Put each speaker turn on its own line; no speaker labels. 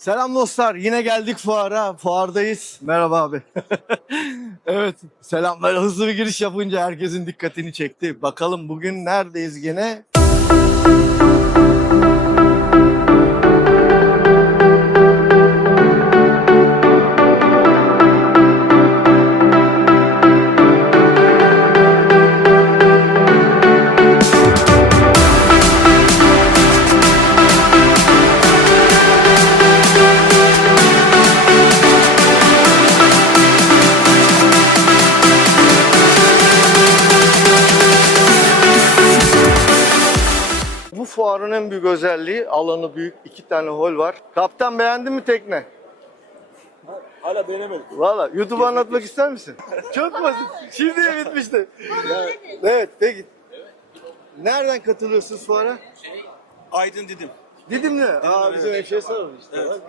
Selam dostlar. Yine geldik fuara. Fuardayız. Merhaba abi. evet. Selamlar. Hızlı bir giriş yapınca herkesin dikkatini çekti. Bakalım bugün neredeyiz gene? Fuarın en büyük özelliği alanı büyük. iki tane hol var. Kaptan beğendin mi tekne?
Hala beğenemedim.
Valla YouTube'a anlatmak ister misin? Çok basit. Şimdi bitmişti. Evet peki. Nereden katılıyorsunuz fuara?
Aydın dedim.
Didimli. Aa bizim hemşehri soralım işte. Bak.